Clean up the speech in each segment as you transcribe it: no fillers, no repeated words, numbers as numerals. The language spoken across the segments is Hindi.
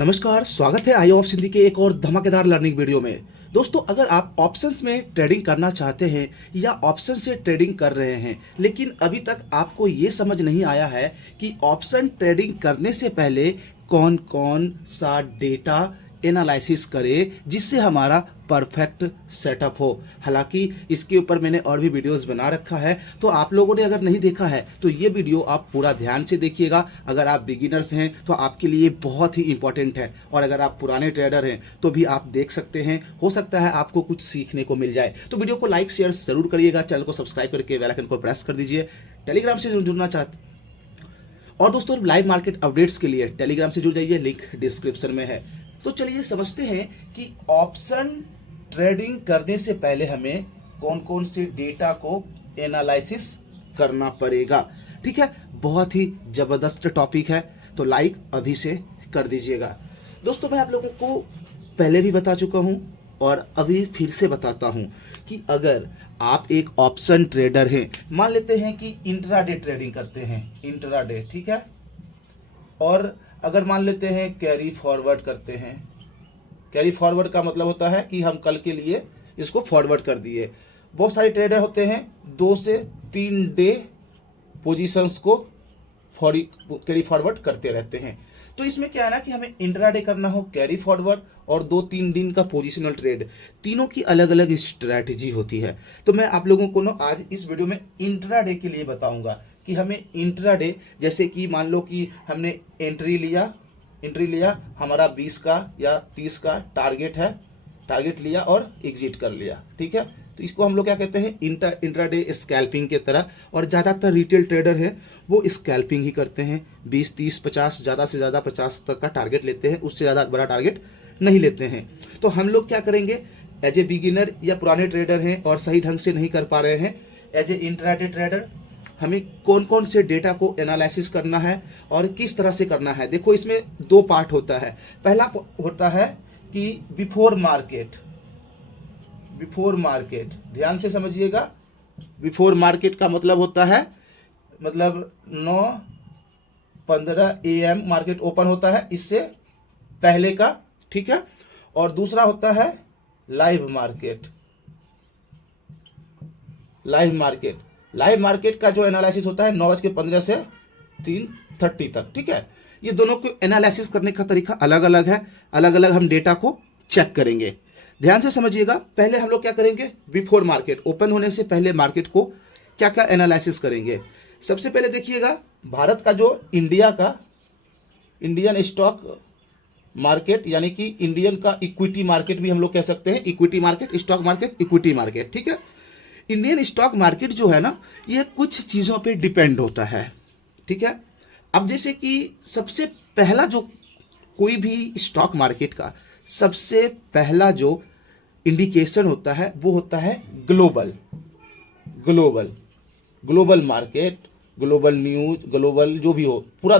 नमस्कार, स्वागत है आई ऑप्स हिंदी के एक और धमाकेदार लर्निंग वीडियो में। दोस्तों, अगर आप ऑप्शंस में ट्रेडिंग करना चाहते हैं या ऑप्शन से ट्रेडिंग कर रहे हैं लेकिन अभी तक आपको ये समझ नहीं आया है कि ऑप्शन ट्रेडिंग करने से पहले कौन कौन सा डेटा एनालिसिस करें जिससे हमारा परफेक्ट सेटअप हो। हालांकि इसके ऊपर मैंने और भी वीडियोस बना रखा है, तो आप लोगों ने अगर नहीं देखा है तो ये वीडियो आप पूरा ध्यान से देखिएगा। अगर आप बिगिनर्स हैं तो आपके लिए बहुत ही इंपॉर्टेंट है, और अगर आप पुराने ट्रेडर हैं तो भी आप देख सकते हैं, हो सकता है आपको कुछ सीखने को मिल जाए। तो वीडियो को लाइक शेयर जरूर करिएगा, चैनल को सब्सक्राइब करके बेल आइकन को प्रेस कर दीजिए। टेलीग्राम से जुड़ना चाहते और दोस्तों लाइव मार्केट अपडेट्स के लिए टेलीग्राम से जुड़ जाइए, लिंक डिस्क्रिप्शन में है। तो चलिए समझते हैं कि ऑप्शन ट्रेडिंग करने से पहले हमें कौन कौन से डेटा को एनालिसिस करना पड़ेगा। ठीक है, बहुत ही जबरदस्त टॉपिक है, तो लाइक अभी से कर दीजिएगा। दोस्तों, मैं आप लोगों को पहले भी बता चुका हूं और अभी फिर से बताता हूं कि अगर आप एक ऑप्शन ट्रेडर हैं, मान लेते हैं कि इंट्राडे ट्रेडिंग करते हैं, इंट्राडे, ठीक है, और अगर मान लेते हैं कैरी फॉरवर्ड करते हैं। कैरी फॉरवर्ड का मतलब होता है कि हम कल के लिए इसको फॉरवर्ड कर दिए। बहुत सारे ट्रेडर होते हैं 2 से 3 डे पोजीशंस को कैरी फॉरवर्ड करते रहते हैं। तो इसमें क्या है ना कि हमें इंट्राडे करना हो, कैरी फॉरवर्ड और 2-3 दिन का पोजिशनल ट्रेड, तीनों की अलग अलग स्ट्रैटेजी होती है। तो मैं आप लोगों को ना आज इस वीडियो में इंट्राडे के लिए बताऊंगा कि हमें इंट्राडे, जैसे कि मान लो कि हमने एंट्री लिया, हमारा 20 का या 30 का टारगेट लिया और एग्जिट कर लिया, ठीक है। तो इसको हम लोग क्या कहते हैं, इंट्राडे स्कैल्पिंग के तरह। और ज़्यादातर रिटेल ट्रेडर हैं वो स्कैल्पिंग ही करते हैं, 20, 30, 50, ज़्यादा से ज़्यादा 50 तक का टारगेट लेते हैं, उससे ज़्यादा बड़ा टारगेट नहीं लेते हैं। तो हम लोग क्या करेंगे, एज ए बिगिनर या पुराने ट्रेडर हैं और सही ढंग से नहीं कर पा रहे हैं, एज ए इंट्राडे ट्रेडर हमें कौन कौन से डेटा को एनालिसिस करना है और किस तरह से करना है। देखो, इसमें 2 पार्ट होता है। पहला होता है कि बिफोर मार्केट, ध्यान से समझिएगा। बिफोर मार्केट का मतलब होता है, मतलब 9:15 AM मार्केट ओपन होता है, इससे पहले का, ठीक है। और दूसरा होता है लाइव मार्केट का जो एनालिसिस होता है 9:15 से 3:30 तक, ठीक है। ये दोनों को एनालिसिस करने का तरीका अलग अलग है, अलग अलग हम डेटा को चेक करेंगे। ध्यान से समझिएगा। पहले हम लोग क्या करेंगे, बिफोर मार्केट ओपन होने से पहले मार्केट को क्या क्या एनालिसिस करेंगे। सबसे पहले देखिएगा, भारत का जो इंडियन स्टॉक मार्केट, यानी कि इंडियन का इक्विटी मार्केट भी हम लोग कह सकते हैं, equity market, stock market, equity market, ठीक है। इंडियन स्टॉक मार्केट जो है ना, ये कुछ चीज़ों पे डिपेंड होता है, ठीक है। अब जैसे कि सबसे पहला जो कोई भी स्टॉक मार्केट का सबसे पहला जो इंडिकेशन होता है वो होता है global market, global news, global जो भी हो, पूरा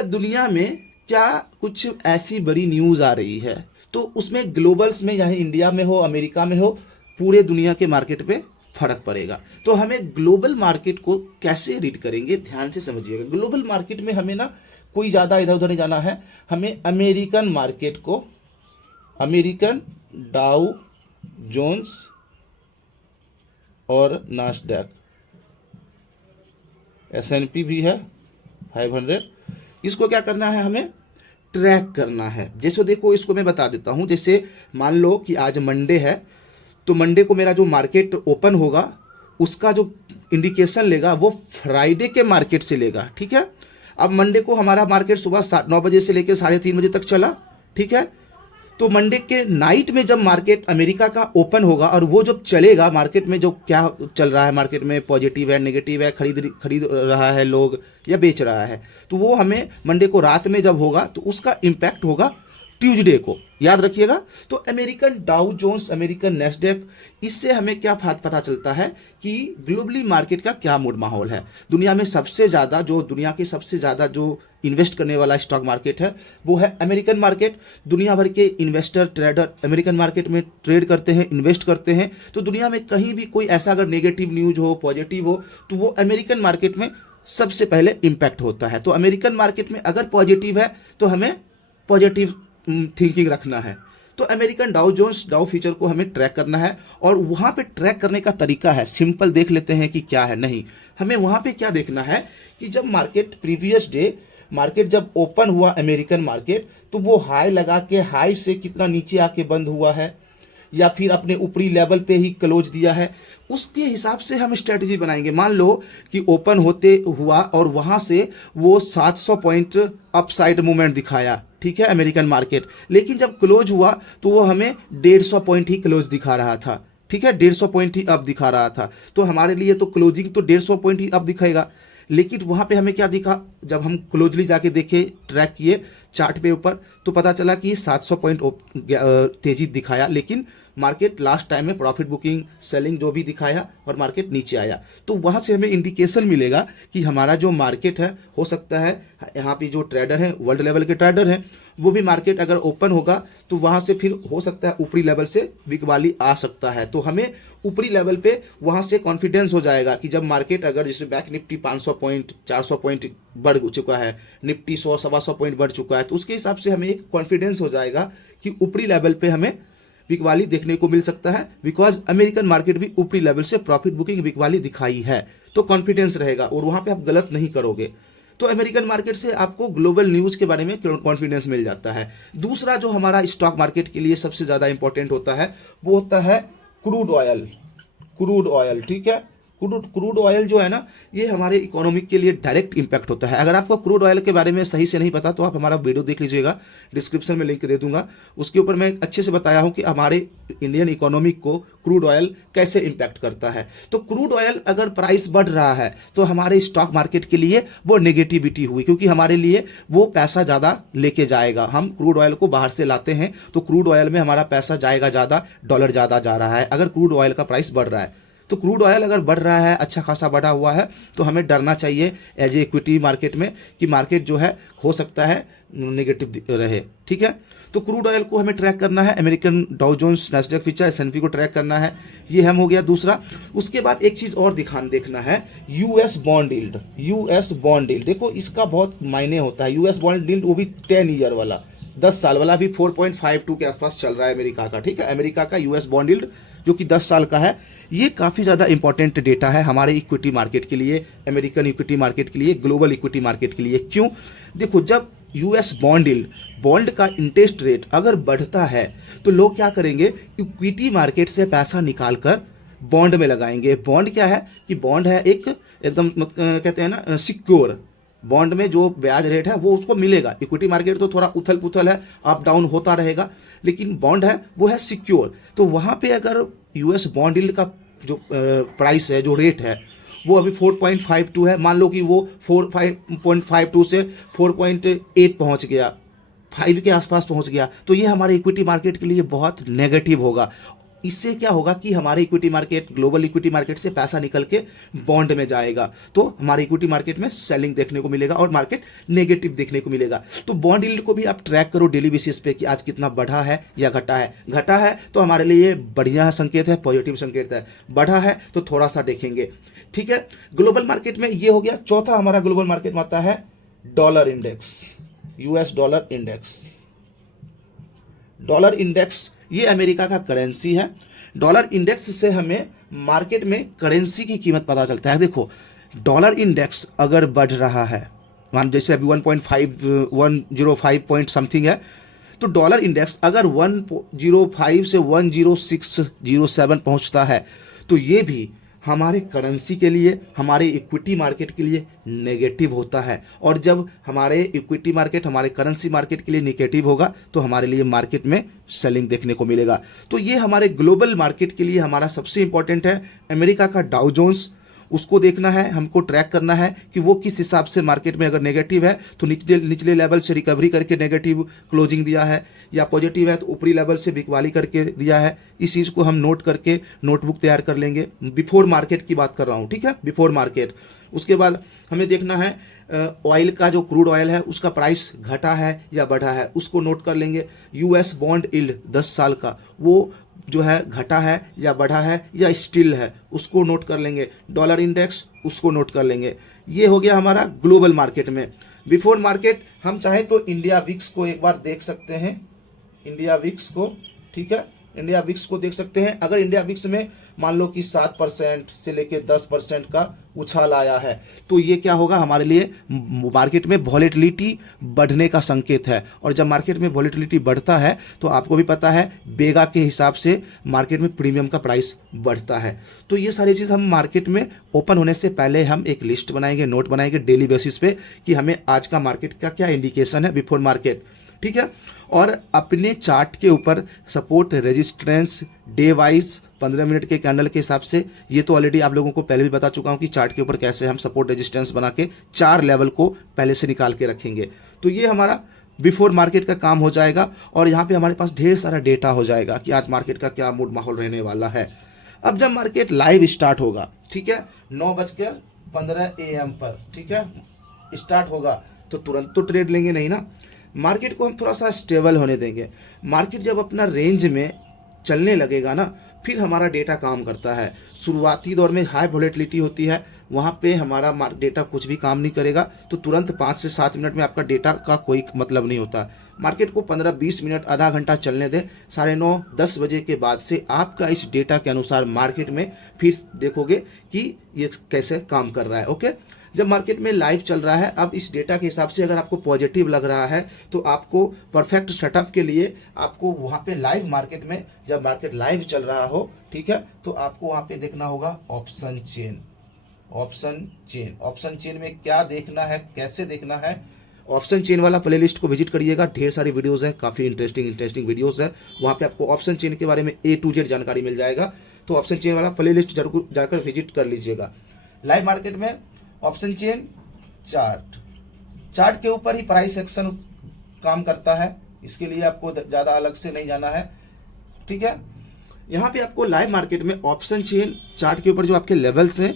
दुनिया में क्या कुछ ऐसी बड़ी न्यूज़ आ रही है, तो उसमें ग्लोबल्स में, चाहे इंडिया में हो, अमेरिका में हो, पूरे दुनिया के मार्केट पे फर्क पड़ेगा। तो हमें ग्लोबल मार्केट को कैसे रीड करेंगे, ध्यान से समझिएगा। ग्लोबल मार्केट में हमें ना कोई ज़्यादा इधर उधर नहीं जाना है, हमें अमेरिकन मार्केट को, अमेरिकन डाउ जोन्स और नास्डैक, S&P भी है 500, इसको क्या करना है, हमें ट्रैक करना है। जैसे देखो, इसको मैं बता देता हूँ। जैसे मान लो कि आज मंडे है, तो मंडे को मेरा जो मार्केट ओपन होगा उसका जो इंडिकेशन लेगा वो फ्राइडे के मार्केट से लेगा, ठीक है। अब मंडे को हमारा मार्केट सुबह 9 बजे से लेकर 3:30 बजे तक चला, ठीक है। तो मंडे के नाइट में जब मार्केट अमेरिका का ओपन होगा और वो जब चलेगा, मार्केट में जो क्या चल रहा है, मार्केट में पॉजिटिव है, नेगेटिव है, खरीद रहा है लोग या बेच रहा है, तो वो हमें मंडे को रात में जब होगा तो उसका इम्पैक्ट होगा ट्यूसडे को, याद रखिएगा। तो American Dow Jones, American Nasdaq, इससे हमें क्या पता चलता है कि ग्लोबली मार्केट का क्या मूड माहौल है। दुनिया में सबसे ज़्यादा जो इन्वेस्ट करने वाला स्टॉक मार्केट है वो है अमेरिकन मार्केट। दुनिया भर के इन्वेस्टर, ट्रेडर अमेरिकन मार्केट में ट्रेड करते हैं, इन्वेस्ट करते हैं। तो दुनिया में कहीं भी कोई ऐसा अगर नेगेटिव न्यूज हो, पॉजिटिव हो, तो वो अमेरिकन मार्केट में सबसे पहले इम्पैक्ट होता है। तो अमेरिकन मार्केट में अगर पॉजिटिव है तो हमें पॉजिटिव थिंकिंग रखना है। तो अमेरिकन डाउ जोन्स डाउ फ्यूचर को हमें ट्रैक करना है, और वहाँ पे ट्रैक करने का तरीका है सिंपल, देख लेते हैं कि क्या है। नहीं, हमें वहाँ पे क्या देखना है कि जब मार्केट प्रीवियस डे मार्केट जब ओपन हुआ अमेरिकन मार्केट, तो वो हाई लगा के हाई से कितना नीचे आके बंद हुआ है, या फिर अपने ऊपरी लेवल पे ही क्लोज दिया है, उसके हिसाब से हम स्ट्रेटजी बनाएंगे। मान लो कि ओपन होते हुआ और वहाँ से वो 700 पॉइंट अपसाइड मूवमेंट दिखाया, ठीक है, अमेरिकन मार्केट, लेकिन जब क्लोज हुआ तो वो हमें 150 पॉइंट ही क्लोज दिखा रहा था, ठीक है, 150 पॉइंट ही अप दिखा रहा था। तो हमारे लिए तो क्लोजिंग तो 150 पॉइंट ही अप दिखाएगा, लेकिन वहाँ पे हमें क्या दिखा, जब हम क्लोजली जाके देखे, ट्रैक किए चार्ट पे ऊपर, तो पता चला कि 700 पॉइंट तेजी दिखाया, लेकिन मार्केट लास्ट टाइम में प्रॉफिट बुकिंग सेलिंग जो भी दिखाया और मार्केट नीचे आया। तो वहाँ से हमें इंडिकेशन मिलेगा कि हमारा जो मार्केट है, हो सकता है यहाँ पे जो ट्रेडर हैं, वर्ल्ड लेवल के ट्रेडर हैं, वो भी मार्केट अगर ओपन होगा तो वहाँ से फिर हो सकता है ऊपरी लेवल से बिकवाली आ सकता है। तो हमें ऊपरी लेवल पे वहाँ से कॉन्फिडेंस हो जाएगा कि जब मार्केट अगर जैसे बैक निफ्टी 500 पॉइंट 400 पॉइंट बढ़ चुका है, निफ्टी 100 125 पॉइंट बढ़ चुका है, तो उसके हिसाब से हमें एक कॉन्फिडेंस हो जाएगा कि ऊपरी लेवल पे हमें बिकवाली देखने को मिल सकता है, बिकॉज अमेरिकन मार्केट भी ऊपरी लेवल से प्रॉफिट बुकिंग बिकवाली दिखाई है। तो कॉन्फिडेंस रहेगा और वहाँ पे आप गलत नहीं करोगे। तो अमेरिकन मार्केट से आपको ग्लोबल न्यूज़ के बारे में कॉन्फिडेंस मिल जाता है। दूसरा जो हमारा स्टॉक मार्केट के लिए सबसे ज़्यादा इंपॉर्टेंट होता है, वो होता है क्रूड ऑयल। क्रूड ऑयल, ठीक है, क्रूड ऑयल जो है ना, ये हमारे इकोनॉमिक के लिए डायरेक्ट इंपैक्ट होता है। अगर आपको क्रूड ऑयल के बारे में सही से नहीं पता तो आप हमारा वीडियो देख लीजिएगा, डिस्क्रिप्शन में लिंक दे दूंगा, उसके ऊपर मैं अच्छे से बताया हूं कि हमारे इंडियन इकोनॉमिक को क्रूड ऑयल कैसे इंपैक्ट करता है। तो क्रूड ऑयल अगर प्राइस बढ़ रहा है तो हमारे स्टॉक मार्केट के लिए वो नेगेटिविटी हुई, क्योंकि हमारे लिए वो पैसा ज़्यादा लेके जाएगा। हम क्रूड ऑयल को बाहर से लाते हैं तो क्रूड ऑयल में हमारा पैसा जाएगा ज़्यादा, डॉलर ज़्यादा जा रहा है अगर क्रूड ऑयल का प्राइस बढ़ रहा है। तो क्रूड ऑयल अगर बढ़ रहा है, अच्छा खासा बढ़ा हुआ है, तो हमें डरना चाहिए एज ए इक्विटी मार्केट में कि मार्केट जो है हो सकता है नेगेटिव रहे, ठीक है। तो क्रूड ऑयल को हमें ट्रैक करना है, American Dow Jones Nasdaq future S&P को ट्रैक करना है, ये हम हो गया दूसरा। उसके बाद एक चीज़ और देखना है, US bond yield. US bond yield देखो, इसका बहुत मायने होता है। यूएस बॉन्ड यील्ड वो भी 10 ईयर वाला, 10 साल वाला, अभी 4.52 के आसपास चल रहा है अमेरिका का, ठीक है, अमेरिका का यूएस बॉन्ड यील्ड जो कि 10 साल का है। ये काफ़ी ज़्यादा इंपॉर्टेंट डेटा है हमारे इक्विटी मार्केट के लिए, अमेरिकन इक्विटी मार्केट के लिए, ग्लोबल इक्विटी मार्केट के लिए। क्यों? देखो, जब यूएस बॉन्ड यील्ड, बॉन्ड का इंटरेस्ट रेट अगर बढ़ता है तो लोग क्या करेंगे, इक्विटी मार्केट से पैसा निकाल कर बॉन्ड में लगाएंगे। बॉन्ड क्या है कि बॉन्ड है एक एकदम कहते हैं ना सिक्योर, बॉन्ड में जो ब्याज रेट है वो उसको मिलेगा। इक्विटी मार्केट तो थोड़ा उथल पुथल है, अप डाउन होता रहेगा, लेकिन बॉन्ड है वो है सिक्योर। तो वहाँ पे अगर यूएस बॉन्ड यील्ड का जो प्राइस है, जो रेट है, वो अभी 4.52 है, मान लो कि वो 4.52 से 4.8 पहुँच गया, 5 के आसपास पहुँच गया, तो ये हमारे इक्विटी मार्केट के लिए बहुत नेगेटिव होगा। इससे क्या होगा कि हमारे equity market, global equity market से पैसा निकल के बॉन्ड में जाएगा, तो हमारे इक्विटी मार्केट में सेलिंग देखने को मिलेगा और मार्केट नेगेटिव देखने को मिलेगा। तो बॉन्ड यील्ड को भी आप ट्रैक करो डेली बेसिस पे कि आज कितना बढ़ा है या घटा है। घटा है तो हमारे लिए बढ़िया संकेत है, पॉजिटिव संकेत है। बढ़ा है तो थोड़ा सा देखेंगे, ठीक है। ग्लोबल मार्केट में ये हो गया। चौथा हमारा ग्लोबल मार्केट में आता है dollar index, US dollar index. Dollar index ये अमेरिका का करेंसी है। डॉलर इंडेक्स से हमें मार्केट में करेंसी की कीमत पता चलता है। देखो, डॉलर इंडेक्स अगर बढ़ रहा है, मान जैसे अभी 105 पॉइंट समथिंग है, तो डॉलर इंडेक्स अगर 105 से 10607 पहुंचता है तो ये भी हमारे करेंसी के लिए, हमारे इक्विटी मार्केट के लिए नेगेटिव होता है। और जब हमारे इक्विटी मार्केट, हमारे करेंसी मार्केट के लिए नेगेटिव होगा तो हमारे लिए मार्केट में सेलिंग देखने को मिलेगा। तो ये हमारे ग्लोबल मार्केट के लिए हमारा सबसे इंपॉर्टेंट है। अमेरिका का डाउ जोन्स, उसको देखना है, हमको ट्रैक करना है कि वो किस हिसाब से मार्केट में अगर नेगेटिव है तो निचले लेवल से रिकवरी करके नेगेटिव क्लोजिंग दिया है, या पॉजिटिव है तो ऊपरी लेवल से बिकवाली करके दिया है। इस चीज़ को हम नोट करके नोटबुक तैयार कर लेंगे। बिफोर मार्केट की बात कर रहा हूँ, ठीक है, बिफोर मार्केट। उसके बाद हमें देखना है ऑयल का, जो क्रूड ऑयल है उसका प्राइस घटा है या बढ़ा है, उसको नोट कर लेंगे। यूएस बॉन्ड यील्ड 10 साल का, वो जो है घटा है या बढ़ा है या स्टिल है, उसको नोट कर लेंगे। डॉलर इंडेक्स, उसको नोट कर लेंगे। ये हो गया हमारा ग्लोबल मार्केट में। बिफोर मार्केट हम चाहे तो इंडिया विक्स को एक बार देख सकते हैं, इंडिया विक्स को, ठीक है, इंडिया विक्स को देख सकते हैं। अगर इंडिया विक्स में मान लो कि 7% से लेके 10% का उछाल आया है तो ये क्या होगा, हमारे लिए मार्केट में वॉलेटिलिटी बढ़ने का संकेत है। और जब मार्केट में वॉलेटिलिटी बढ़ता है तो आपको भी पता है बेगा के हिसाब से मार्केट में प्रीमियम का प्राइस बढ़ता है। तो ये सारी चीज़ हम मार्केट में ओपन होने से पहले हम एक लिस्ट बनाएंगे, नोट बनाएंगे डेली बेसिस पे कि हमें आज का मार्केट का क्या इंडिकेशन है बिफोर मार्केट, ठीक है। और अपने चार्ट के ऊपर support resistance day wise 15 minute के कैंडल के हिसाब से, ये तो ऑलरेडी आप लोगों को पहले भी बता चुका हूं कि चार्ट के ऊपर कैसे हम सपोर्ट रेजिस्टेंस बना के 4 लेवल को पहले से निकाल के रखेंगे। तो ये हमारा बिफोर मार्केट का काम हो जाएगा और यहाँ पे हमारे पास ढेर सारा डेटा हो जाएगा कि आज मार्केट का क्या मूड माहौल रहने वाला है। अब जब मार्केट लाइव स्टार्ट होगा, ठीक है, 9:15 AM पर, ठीक है, स्टार्ट होगा तो तुरंत तो ट्रेड लेंगे नहीं ना, मार्केट को हम थोड़ा सा स्टेबल होने देंगे। मार्केट जब अपना रेंज में चलने लगेगा ना फिर हमारा डेटा काम करता है। शुरुआती दौर में हाई वॉलेटिलिटी होती है, वहाँ पे हमारा डेटा कुछ भी काम नहीं करेगा, तो तुरंत 5 से 7 मिनट में आपका डेटा का कोई मतलब नहीं होता। मार्केट को 15-20 मिनट, आधा घंटा चलने दें। 9:30-10 बजे के बाद से आपका इस डेटा के अनुसार मार्केट में फिर देखोगे कि ये कैसे काम कर रहा है। ओके, जब मार्केट में लाइव चल रहा है, अब इस डेटा के हिसाब से अगर आपको पॉजिटिव लग रहा है तो आपको परफेक्ट सेटअप के लिए आपको वहाँ पे लाइव मार्केट में, जब मार्केट लाइव चल रहा हो, ठीक है, तो आपको वहाँ पे देखना होगा ऑप्शन चेन। ऑप्शन चेन में क्या देखना है, कैसे देखना है, ऑप्शन चेन वाला प्लेलिस्ट को विजिट करिएगा, ढेर सारी वीडियोस है, काफ़ी इंटरेस्टिंग वीडियोस है। वहाँ पे आपको ऑप्शन चेन के बारे में A to Z जानकारी मिल जाएगा। तो ऑप्शन चेन वाला प्लेलिस्ट जरूर जाकर विजिट कर लीजिएगा। लाइव मार्केट में ऑप्शन चेन, चार्ट के ऊपर ही प्राइस एक्शन काम करता है, इसके लिए आपको ज़्यादा अलग से नहीं जाना है, ठीक है। यहाँ पे आपको लाइव मार्केट में ऑप्शन चेन, चार्ट के ऊपर जो आपके लेवल्स हैं,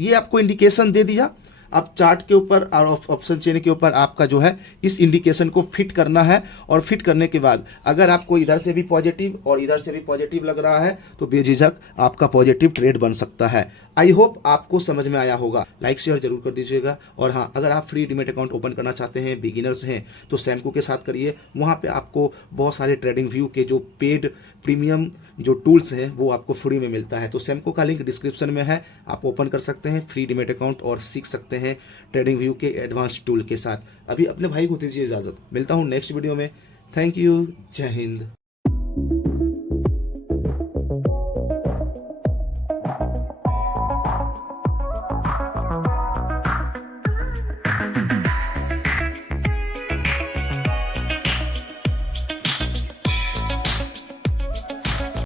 ये आपको इंडिकेशन दे दिया। अब चार्ट के ऊपर और ऑप्शन चेन के ऊपर आपका जो है इस इंडिकेशन को फिट करना है। और फिट करने के बाद अगर आपको इधर से भी पॉजिटिव और इधर से भी पॉजिटिव लग रहा है तो बेझिझक आपका पॉजिटिव ट्रेड बन सकता है। आई होप आपको समझ में आया होगा। लाइक शेयर जरूर कर दीजिएगा। और हाँ, अगर आप फ्री डीमेट अकाउंट ओपन करना चाहते हैं, बिगिनर्स हैं, तो सैमको के साथ करिए। वहाँ पे आपको बहुत सारे ट्रेडिंग व्यू के जो पेड प्रीमियम जो टूल्स हैं वो आपको फ्री में मिलता है। तो सैमको का लिंक डिस्क्रिप्शन में है, आप ओपन कर सकते हैं फ्री डीमेट अकाउंट और सीख सकते हैं ट्रेडिंग व्यू के एडवांस टूल के साथ। अभी अपने भाई को दीजिए इजाज़त, मिलता हूँ नेक्स्ट वीडियो में। थैंक यू, जय हिंद।